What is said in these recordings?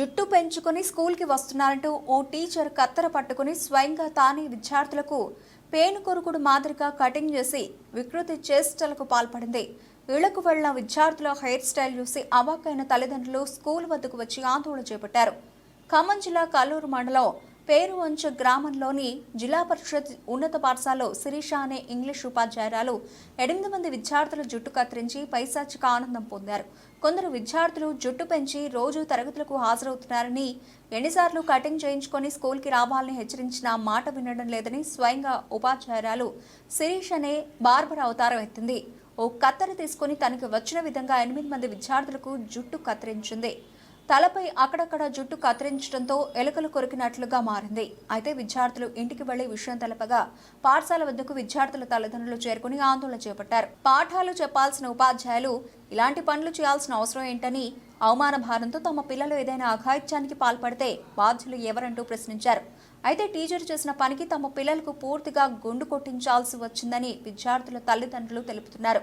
జుట్టు పెంచుకొని స్కూల్కి వస్తున్నారంటూ ఓ టీచర్ కత్తెర పట్టుకుని స్వయంగా తానే విద్యార్థులకు పేను కొరుకుడు మాదిరిగా కటింగ్ చేసి వికృతి చేష్టలకు పాల్పడింది. ఇళ్ళకు వెళ్ళిన విద్యార్థుల హెయిర్ స్టైల్ చూసి అవాక్కైన తల్లిదండ్రులు స్కూల్ వద్దకు వచ్చి ఆందోళన చేపట్టారు. ఖమ్మం జిల్లా కల్లూరు మండలం పేరువంచ గ్రామంలోని జిల్లా పరిషత్ ఉన్నత పాఠశాలలో శిరీష అనే ఇంగ్లీష్ ఉపాధ్యాయురాలు ఎనిమిది మంది విద్యార్థుల జుట్టు కత్తిరించి పైశాచిక ఆనందం పొందారు. కొందరు విద్యార్థులు జుట్టు పెంచి రోజు తరగతులకు హాజరవుతున్నారని ఎన్నిసార్లు కటింగ్ చేయించుకొని స్కూల్కి రావాలని హెచ్చరించినా మాట వినడం లేదని స్వయంగా ఉపాధ్యాయురాలు శిరీష్ అనే బార్బర్ అవతారం ఎత్తింది. ఓ కత్తెర తీసుకొని తనకు వచ్చిన విధంగా ఎనిమిది మంది విద్యార్థులకు జుట్టు కత్తిరించింది. తలపై అక్కడక్కడ జుట్టు కత్తిరించడంతో ఎలుకలు కొరికినట్లుగా మారింది. అయితే విద్యార్థులు ఇంటికి వెళ్ళి విషయం తెలపగా పాఠశాల వద్దకు విద్యార్థుల తల్లిదండ్రులు చేరుకుని ఆందోళన చేపట్టారు. పాఠాలు చెప్పాల్సిన ఉపాధ్యాయులు ఇలాంటి పనులు చేయాల్సిన అవసరం ఏంటని అవమాన భారంతో తమ పిల్లలు ఏదైనా అఘాయిత్యానికి పాల్పడితే బాధ్యులు ఎవరంటూ ప్రశ్నించారు. అయితే టీచర్ చేసిన పనికి తమ పిల్లలకు పూర్తిగా గుండు కొట్టించాల్సి వచ్చిందని విద్యార్థుల తల్లిదండ్రులు తెలుపుతున్నారు.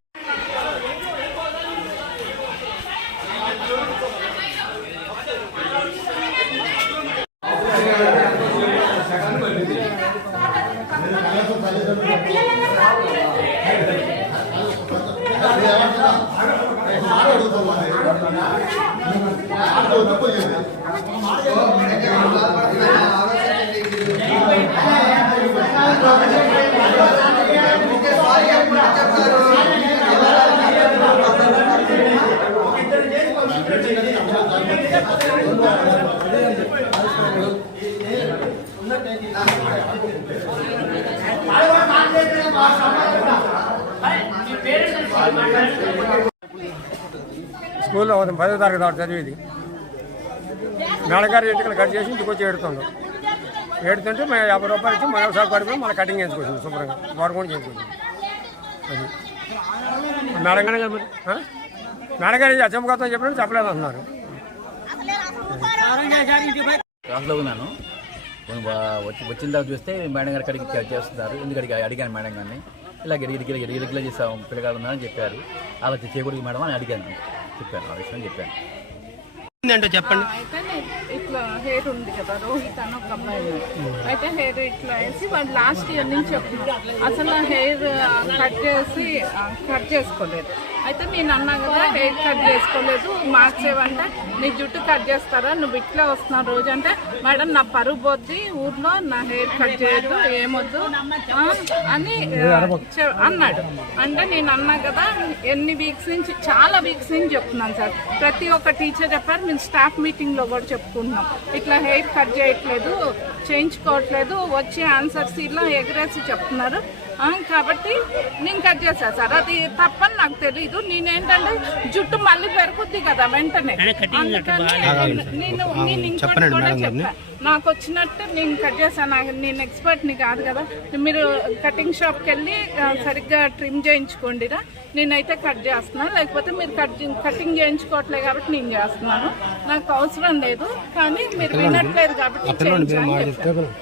అంటే స్కూల్లో ఒక పదో తరగతి వాడు చదివేది. మేడగారు ఇంటికి కట్ చేసి ఇంటికి వచ్చి ఏడుతుండు. ఏడుతుంటే మేము యాభై రూపాయలు ఇచ్చి మన ఒకసారి పడిపోయి మన కటింగ్ చేయించుకొచ్చింది శుభ్రంగా. గోడ కూడా చేయించుకొచ్చింది అది. మేడగానే? మేడగారు అచ్చమ్మగారితో చెప్పినట్టు చెప్పలేదు అంటున్నారు క్లాస్లో ఉన్నాను వచ్చి వచ్చిన తర్వాత చూస్తే మేడం గారు అక్కడికి కట్ చేస్తున్నారు. ఎందుకు అడిగి అడిగాను మేడం గారిని. ఇలా గిరి గిరిగిలా చేసాం పిల్లగాడు ఉన్నారని చెప్పారు. అలా చేయకూడదు మేడం అని అడిగాను. చెప్పాను ఆ విషయం చెప్పాను. ఏంటో చెప్పండి. ఇట్లా హెయిర్ ఉంది కదా రోహిత్ అని ఒక ఉన్నాడు. అయితే హెయిర్ ఇట్లా వేసి వాడు లాస్ట్ ఇయర్ నుంచి అసలు హెయిర్ కట్ చేసి కట్ చేసుకోలేదు. అయితే నేను అన్నా కదా హెయిర్ కట్ చేసుకోలేదు మార్క్స్ ఏమంటే నీ జుట్టు కట్ చేస్తారా? నువ్వు ఇట్లా వస్తున్నావు రోజు అంటే మేడం నా పరువు పోద్ది ఊర్లో నా హెయిర్ కట్ చేయదు ఏమొద్దు అని చె- అన్నాడు. అంటే నేను అన్నా కదా ఎన్ని వీక్స్ నుంచి చాలా వీక్స్ నుంచి చెప్తున్నాను సార్. ప్రతి ఒక్క టీచర్ చెప్పారు మేము స్టాఫ్ మీటింగ్లో కూడా చెప్పుకుంటున్నాం. ఇట్లా హెయిర్ కట్ చేయట్లేదు చేయించుకోవట్లేదు వచ్చే ఆన్సర్స్ ఇలా ఎగరేసి చెప్తున్నారు. కాబట్టి నేను కట్ చేశాను సార్. అది తప్పని నాకు తెలియదు నేనేంటంటే జుట్టు మళ్ళీ పెరుగుద్ది కదా వెంటనే. అందుకని నేను నేను ఇంకోటి కూడా చెప్పా. నాకు వచ్చినట్టు నేను కట్ చేశాను నాకు- నేను ఎక్స్పర్ట్ని కాదు కదా. మీరు కటింగ్ షాప్కి వెళ్ళి సరిగ్గా ట్రిమ్ చేయించుకోండిరా. నేనైతే కట్ చేస్తున్నాను లేకపోతే మీరు కట్ కటింగ్ చేయించుకోవట్లేదు కాబట్టి నేను చేస్తున్నాను. నాకు అవసరం లేదు. కానీ మీరు వినట్లేదు కాబట్టి చెప్పాను.